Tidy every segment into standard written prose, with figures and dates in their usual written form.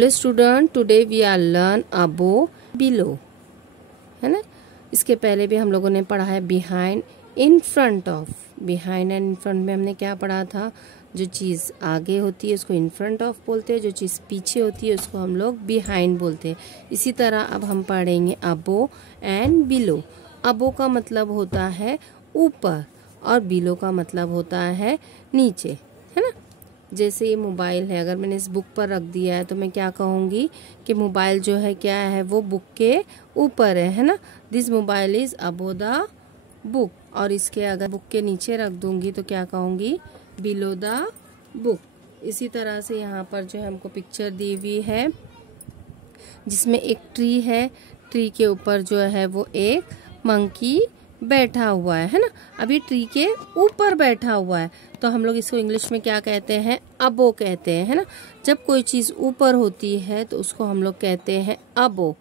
Hello student, today we are learn about below, है ना। इसके पहले भी हम लोगों ने पढ़ा है behind, in front of. Behind and in front में हमने क्या पढ़ा था? जो चीज़ आगे होती है उसको इन फ्रंट ऑफ बोलते हैं, जो चीज़ पीछे होती है उसको हम लोग बिहाइंड बोलते हैं। इसी तरह अब हम पढ़ेंगे अबो एंड बिलो। अबो का मतलब होता है ऊपर और बिलो का मतलब होता है नीचे, है ना। जैसे ये मोबाइल है, अगर मैंने इस बुक पर रख दिया है तो मैं क्या कहूँगी कि मोबाइल जो है क्या है, वो बुक के ऊपर है ना। This mobile is above the book. और इसके अगर बुक के नीचे रख दूंगी तो क्या कहूँगी? Below the book. इसी तरह से यहाँ पर जो है हमको पिक्चर दी हुई है जिसमें एक ट्री है। ट्री के ऊपर जो है वो एक मंकी बैठा हुआ है ना। अभी ट्री के ऊपर बैठा हुआ है तो हम लोग इसको इंग्लिश में क्या कहते हैं? अबो कहते हैं, है ना। जब कोई चीज़ ऊपर होती है तो उसको हम लोग कहते हैं अबो।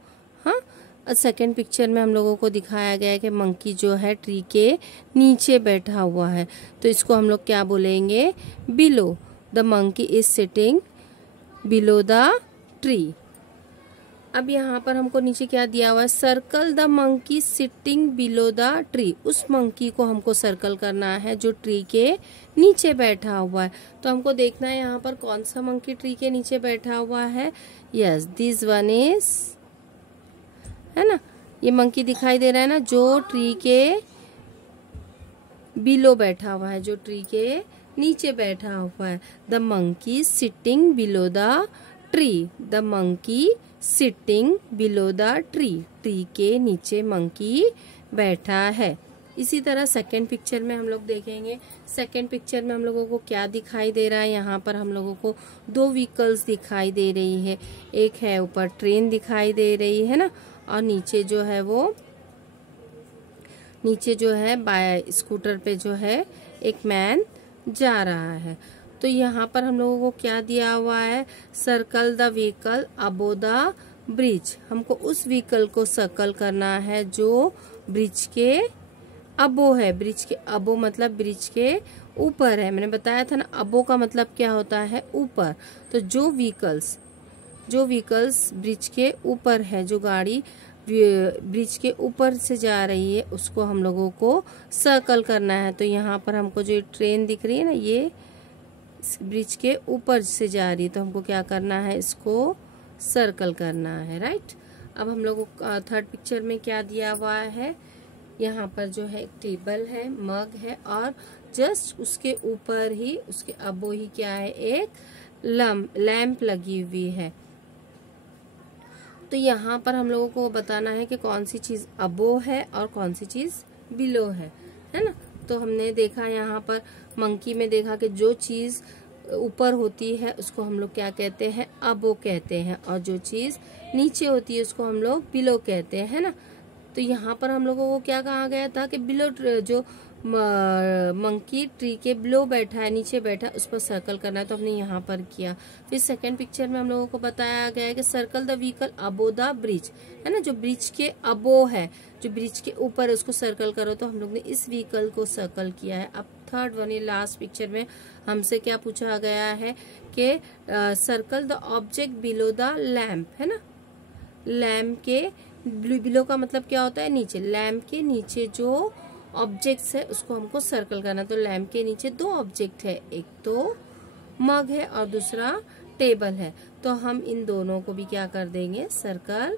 हाँ, सेकेंड पिक्चर में हम लोगों को दिखाया गया है कि मंकी जो है ट्री के नीचे बैठा हुआ है तो इसको हम लोग क्या बोलेंगे? Below. The monkey is sitting below the tree. अब यहाँ पर हमको नीचे क्या दिया हुआ है? Circle the monkey sitting below the tree. उस मंकी को हमको सर्कल करना है जो ट्री के नीचे बैठा हुआ है। तो हमको देखना है यहाँ पर कौन सा मंकी ट्री के नीचे बैठा हुआ है। यस, दिस वन इज, है ना। ये मंकी दिखाई दे रहा है ना, जो ट्री के बिलो बैठा हुआ है, जो ट्री के नीचे बैठा हुआ है। The monkey sitting below the tree. The monkey sitting below the tree. Tree के नीचे मंकी बैठा है। इसी तरह सेकेंड पिक्चर में हम लोग देखेंगे। सेकेंड पिक्चर में हम लोगों को क्या दिखाई दे रहा है? यहाँ पर हम लोगों को दो व्हीकल्स दिखाई दे रही है। एक है ऊपर ट्रेन दिखाई दे रही है ना, और नीचे जो है बाय स्कूटर पे जो है एक मैन जा रहा है। तो यहाँ पर हम लोगों को क्या दिया हुआ है? Circle the vehicle above the bridge. हमको उस व्हीकल को सर्कल करना है जो ब्रिज के अबो है। ब्रिज के अबो मतलब ब्रिज के ऊपर है। मैंने बताया था ना, अबो का मतलब क्या होता है? ऊपर। तो जो व्हीकल्स ब्रिज के ऊपर है, जो गाड़ी ब्रिज के ऊपर से जा रही है, उसको हम लोगों को सर्कल करना है। तो यहाँ पर हमको जो ट्रेन दिख रही है ना, ये ब्रिज के ऊपर से जा रही है तो हमको क्या करना है? इसको सर्कल करना है, राइट। अब हम लोगों को थर्ड पिक्चर में क्या दिया हुआ है? यहाँ पर जो है एक टेबल है, मग है, और जस्ट उसके ऊपर ही, उसके अबो ही क्या है? एक लैंप लगी हुई है। तो यहाँ पर हम लोगों को बताना है कि कौन सी चीज अबो है और कौन सी चीज बिलो है ना। तो हमने देखा यहाँ पर मंकी में देखा कि जो चीज ऊपर होती है उसको हम लोग क्या कहते हैं? अबो कहते हैं, और जो चीज नीचे होती है उसको हम लोग बिलो कहते हैं, है ना। तो यहाँ पर हम लोगों को क्या कहा गया था कि बिलो, जो मंकी ट्री के बिलो बैठा है, नीचे बैठा है, उस पर सर्कल करना है, तो हमने यहाँ पर किया। फिर सेकंड पिक्चर में हम लोगों को बताया गया है कि circle the vehicle above the bridge, है ना। जो ब्रिज के अबो है, जो ब्रिज के ऊपर है, उसको सर्कल करो। तो हम लोग ने इस व्हीकल को सर्कल किया है। अब थर्ड वन, ये लास्ट पिक्चर में हमसे क्या पूछा गया है कि circle the object below the lamp, है ना। लैम्प के बिलो का मतलब क्या होता है? नीचे। लैम्प के नीचे जो ऑब्जेक्ट्स है उसको हमको सर्कल करना। तो लैम्प के नीचे दो ऑब्जेक्ट है, एक तो मग है और दूसरा टेबल है। तो हम इन दोनों को भी क्या कर देंगे? सर्कल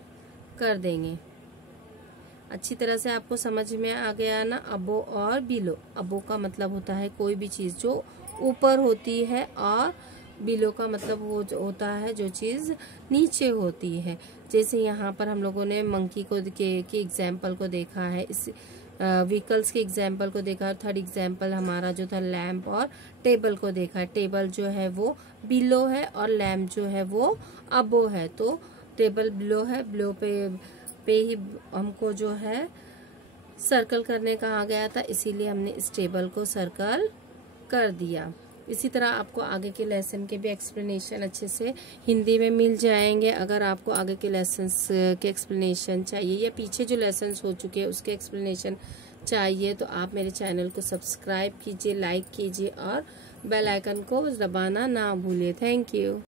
कर देंगे। अच्छी तरह से आपको समझ में आ गया ना, अबो और बिलो। अबो का मतलब होता है कोई भी चीज जो ऊपर होती है, और बिलो का मतलब वो होता है जो चीज नीचे होती है। जैसे यहाँ पर हम लोगों ने मंकी को के एग्जाम्पल को देखा है, इस व्हीकल्स के एग्जाम्पल को देखा। थर्ड एग्जाम्पल हमारा जो था लैम्प और टेबल को देखा है। टेबल जो है वो बिलो है और लैम्प जो है वो अबो है। तो टेबल बिलो है, बिलो पे ही हमको जो है सर्कल करने कहा गया था, इसीलिए हमने इस टेबल को सर्कल कर दिया। इसी तरह आपको आगे के लेसन के भी एक्सप्लेनेशन अच्छे से हिंदी में मिल जाएंगे। अगर आपको आगे के लेसन्स के एक्सप्लेनेशन चाहिए या पीछे जो लेसन्स हो चुके हैं उसके एक्सप्लेनेशन चाहिए तो आप मेरे चैनल को सब्सक्राइब कीजिए, लाइक कीजिए और बेल आइकन को दबाना ना भूलिए। Thank you.